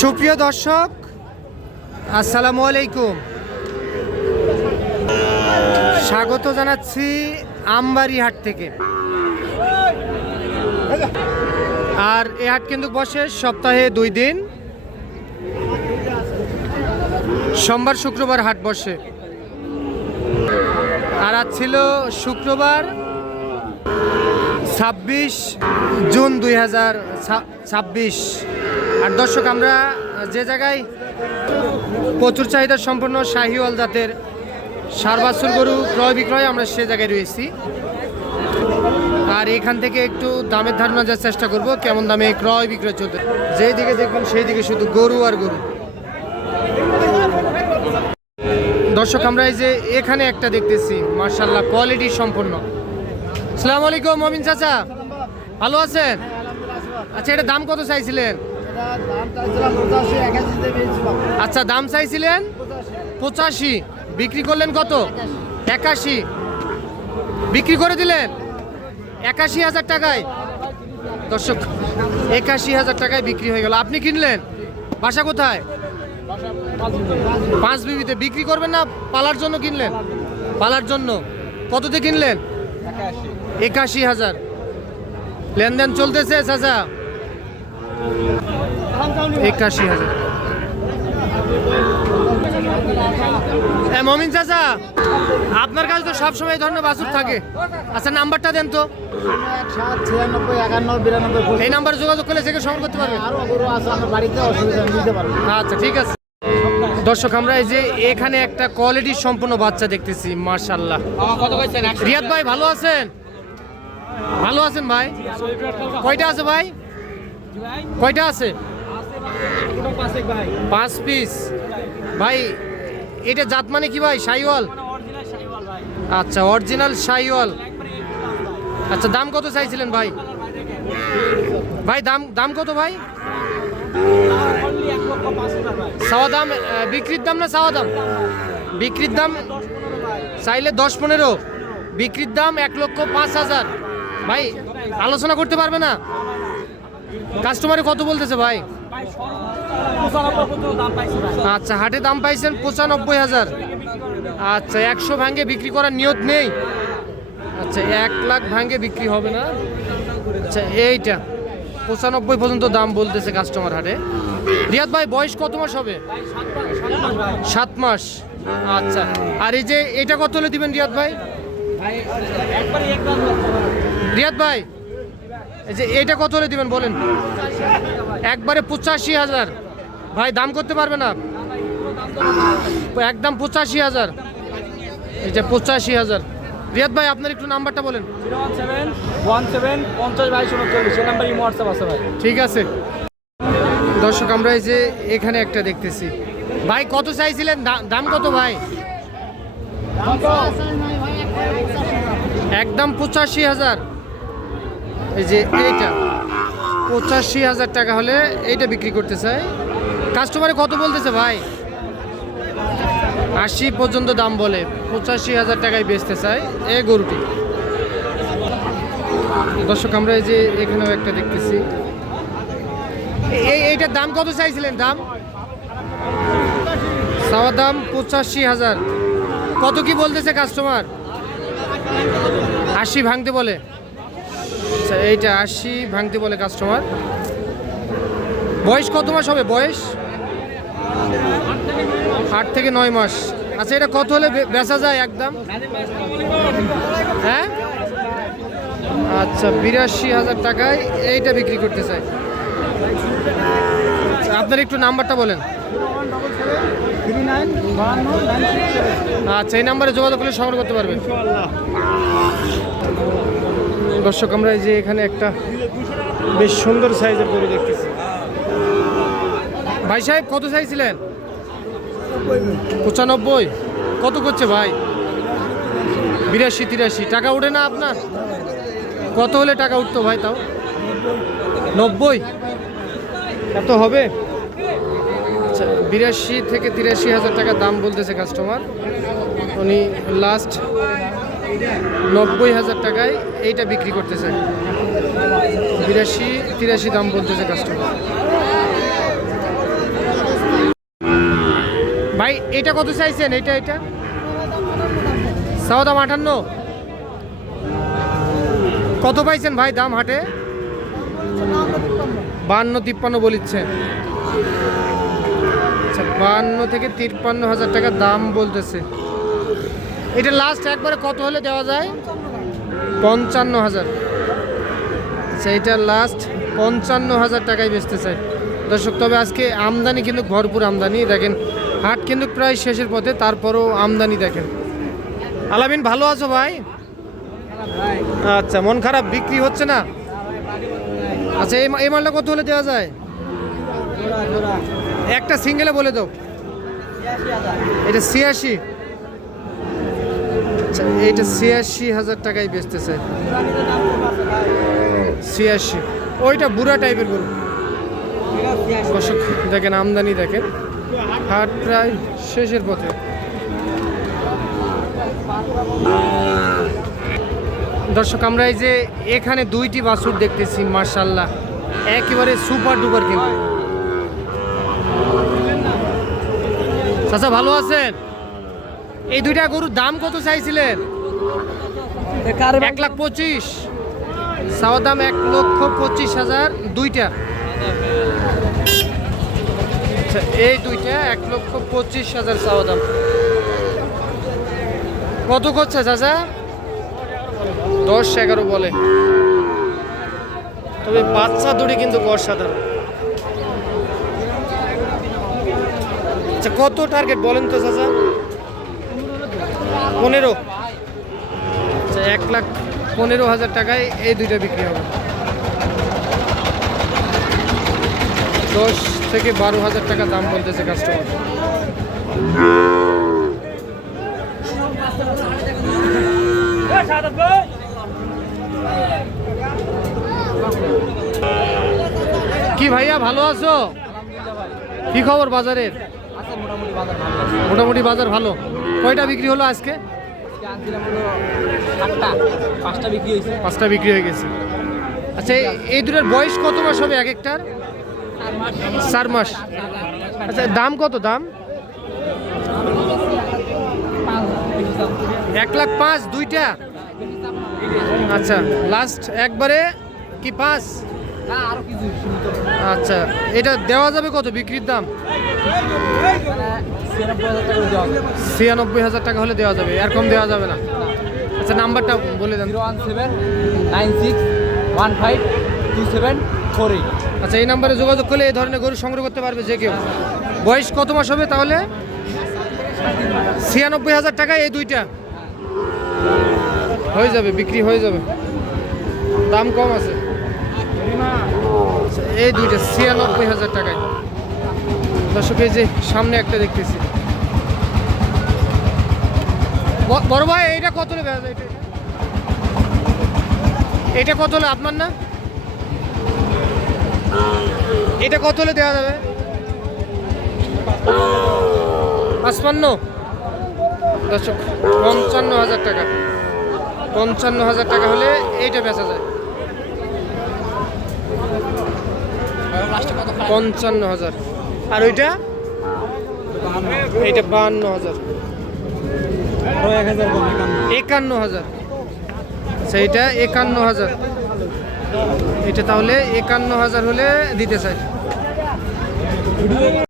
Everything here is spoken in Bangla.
সুপ্রিয় দর্শক, আসসালামু আলাইকুম। স্বাগত জানাচ্ছি আমবাড়ি হাট থেকে। আর এই হাট কিন্তু বসে সপ্তাহে 2 দিন, সোমবার শুক্রবার হাট বসে। আর আজ ছিল শুক্রবার 26 জুন 2026। আর দর্শক, আমরা যে জায়গায় প্রচুর চাহিদা সম্পন্ন শাহিওয়াল জাতের ষাঁড় বাছুর গরু ক্রয় বিক্রয়, আমরা সে জায়গায় রয়েছি। আর এখান থেকে একটু দামের ধারণা দেওয়ার চেষ্টা করব, কেমন দামে ক্রয় বিক্রয় চলতে। যেই দিকে দেখবেন সেই দিকে শুধু গরু আর গরু। দর্শক, আমরা এই যে এখানে একটা দেখতেছি, মাশাআল্লাহ কোয়ালিটি সম্পন্ন। আসসালামু আলাইকুম মমিন চাচা, ভালো আছেন? আচ্ছা, এটা দাম কত চাইছিলেন? আচ্ছা, দাম চাইছিলেন 85, বিক্রি করলেন কত? 81, বিক্রি করে দিলেন 81,000 টাকায়। দর্শক, 81,000 টাকায় বিক্রি হয়ে গেল। আপনি কিনলেন? বাসা কোথায়? 5 বিবিতে। বিক্রি করবেন না পালার জন্য কিনলেন? পালার জন্য। কততে কিনলেন? 81,000। লেনদেন চলতেছে চাচা? 81,000। মমিন চাচা, আপনার কাছে তো সবসময় ধরনের বাছুর থাকে। আচ্ছা, নাম্বারটা দেন তো। 96 এই নাম্বারে যোগাযোগ করলে সেখানে সংগ্রহ করতে পারবেন। আচ্ছা, ঠিক আছে। দর্শক, আমরা এই যে এখানে একটা কোয়ালিটি সম্পন্ন বাচ্চা দেখতেছি, মাশাআল্লাহ। রিয়াদ ভাই, ভালো আছেন? ভালো আছেন ভাই? কয়টা আছে ভাই? কয়টা আছে? 5 পিস। ভাই, এটা জাত মানে কি ভাই? শাহিওয়াল? আচ্ছা, অরিজিনাল শাহিওয়াল। আচ্ছা, দাম কত চাইছিলেন ভাই? ভাই, দাম কত ভাই? চাওয়া দাম, বিক্রির দাম না চাওয়া দাম? বিক্রির দাম চাইলে 10-15, বিক্রির দাম 1,05,000। ভাই, আলোচনা করতে পারবে না? কাস্টমারে কত বলতেছে ভাই? আচ্ছা, হাটে দাম পাইছেন 95,000। আচ্ছা, 100 ভাঙ্গে বিক্রি করার নিয়ত নেই? আচ্ছা, 1 লাখ ভাঙ্গে বিক্রি হবে না। আচ্ছা, এইটা 95 পর্যন্ত দাম বলতেছে কাস্টমার হাটে। রিয়াদ ভাই, বয়স কত মাস হবে? 7 মাস। আচ্ছা, আর এই যে এটা কত হলে দিবেন রিয়াদ ভাই? রিয়াদ ভাই, এই যে এটা কত হলে দিবেন বলেন? একবারে 85,000। ভাই, দাম করতে পারবে না? একদম 85,000। এই যে 85,000। রিয়াদ ভাই, আপনার একটু নাম্বারটা বলেন। 01717502229 ঠিক আছে। দর্শক, আমরা এই যে এখানে একটা দেখতেছি। ভাই, কত চাইছিলেন? দাম কত ভাই? একদম 85,000। এই যে এইটা 85,000 টাকা হলে এইটা বিক্রি করতে চাই। কাস্টমারে কত বলতেছে ভাই? 80 পর্যন্ত দাম বলে। 85,000 টাকায় বেচতে চাই এই গরুটি। দর্শক, আমরা এই যে এখানেও একটা দেখতেছি। এইটার দাম কত চাইছিলেন? দাম চাওয়া দাম 85,000। কত কি বলতেছে কাস্টমার? 80 ভাঙতে বলে। আচ্ছা, এইটা 80 ভাঙতে বলে কাস্টমার। বয়স কত মাস হবে? বয়স 8 থেকে 9 মাস। আচ্ছা, এটা কত হলে বেচা যায় একদম? হ্যাঁ, আচ্ছা, 82,000 টাকায় এইটা বিক্রি করতে চাই। আপনার একটু নাম্বারটা বলেন। 395296। আচ্ছা, এই নাম্বারে যোগাযোগ করলে সংগ্রহ করতে পারবেন। দর্শক, আমরা এই যে এখানে একটা বেশ সুন্দর সাইজের গরু দেখতেছি। ভাই সাহেব, কত চাইছিলেন? 95। কত করছে ভাই? 82-83। টাকা উঠে না আপনার? কত হলে টাকা উঠতো ভাই? তাও 90। এত হবে? আচ্ছা, 82 থেকে 83,000 টাকা দাম বলতেছে কাস্টমার। উনি লাস্ট 90,000 টাকায় এইটা বিক্রি করতে চায়। 82-83 দাম বলতেছে কাস্টমার। ভাই এটা কত চাইছেন? এটা চাওয়া দাম 58। কত পাইছেন ভাই দাম হাটে? 52-53 বলিচ্ছে। আচ্ছা 52 থেকে 53,000 টাকা দাম বলতেছে। এটা লাস্ট একবারে কত হলে দেওয়া যায়? 55,000। আচ্ছা এটা লাস্ট 55,000 টাকায় বেচতে চাই দর্শক। তবে আজকে আমদানি কিন্তু ভরপুর আমদানি, দেখেন হাট কিন্তু প্রায় শেষের পথে, তারপরও আমদানি দেখেন। আলামিন ভালো আছো ভাই? আচ্ছা মন খারাপ, বিক্রি হচ্ছে না? আচ্ছা এই মালটা কত হলে দেওয়া যায়? একটা সিঙ্গেলে বলে দাও। এটা 86। আচ্ছা এইটা 86,000 টাকায় বেচতেছে। 86। ওইটা বুড়া টাইপের গরু দর্শক। দেখেন আমদানি দেখেন, হাট প্রায় শেষের পথে। দর্শক আমরা এই যে এখানে দুইটি বাছুর দেখতেছি, মাশাআল্লাহ একেবারে সুপার ডুপার। কিন্তু চাচা ভালো আছেন? এই দুইটা গরুর দাম কত চাইছিলেন? 1,25,000। চাওয়া দাম 1,25,000 দুইটা। আচ্ছা এই দুইটা 1,25,000 চাওয়া দাম। কত করছে চাচা? 10-11 বলে। তবে বাচ্চা দুটি কিন্তু অসাধারণ। আচ্ছা কত টার্গেট বলেন তো চাচা? 15। আচ্ছা 1,15,000 টাকায় এই দুইটা বিক্রি হবে। 10 থেকে 12,000 টাকা দাম বলতেছে কাস্টমার। কি ভাইয়া ভালো আছো? কি খবর বাজারের? মোটামুটি বাজার ভালো। কয়টা বিক্রি হলো আজকে? 5টা বিক্রি হয়ে গেছে। আচ্ছা এই দুটোর বয়স কত মাস হবে এক একটার? 4 মাস। আচ্ছা দাম কত? দাম 1,05,000 দুইটা। আচ্ছা লাস্ট একবারে কি 5? আচ্ছা এটা দেওয়া যাবে কত বিক্রির দাম? 96,000 টাকা হলে দেওয়া যাবে, এরকম দেওয়া যাবে না। আচ্ছা নাম্বারটা বলে দেন। 01796152748। আচ্ছা এই নাম্বারে যোগাযোগ করলে এই ধরনের গরু সংগ্রহ করতে পারবে যে কেউ। বয়স কত মাস হবে তাহলে? 96,000 টাকায় এই দুইটা হয়ে যাবে, বিক্রি হয়ে যাবে, দাম কম আছে। আচ্ছা, এই দুইটা 96,000 টাকায়। দর্শক এই যে সামনে একটা দেখতেছি। বড় ভাই এইটা কত হলে? এটা কত হলে আপনার না? এটা কত হলে দেওয়া যাবে? 55। দর্শক 55,000 টাকা। 55,000 টাকা হলে এইটা বেচা যায়। 55,000। আর ওইটা? এইটা 52,000। 51,000। আচ্ছা এইটা 51,000। এটা তাহলে 51,000 হলে দিতে চাই।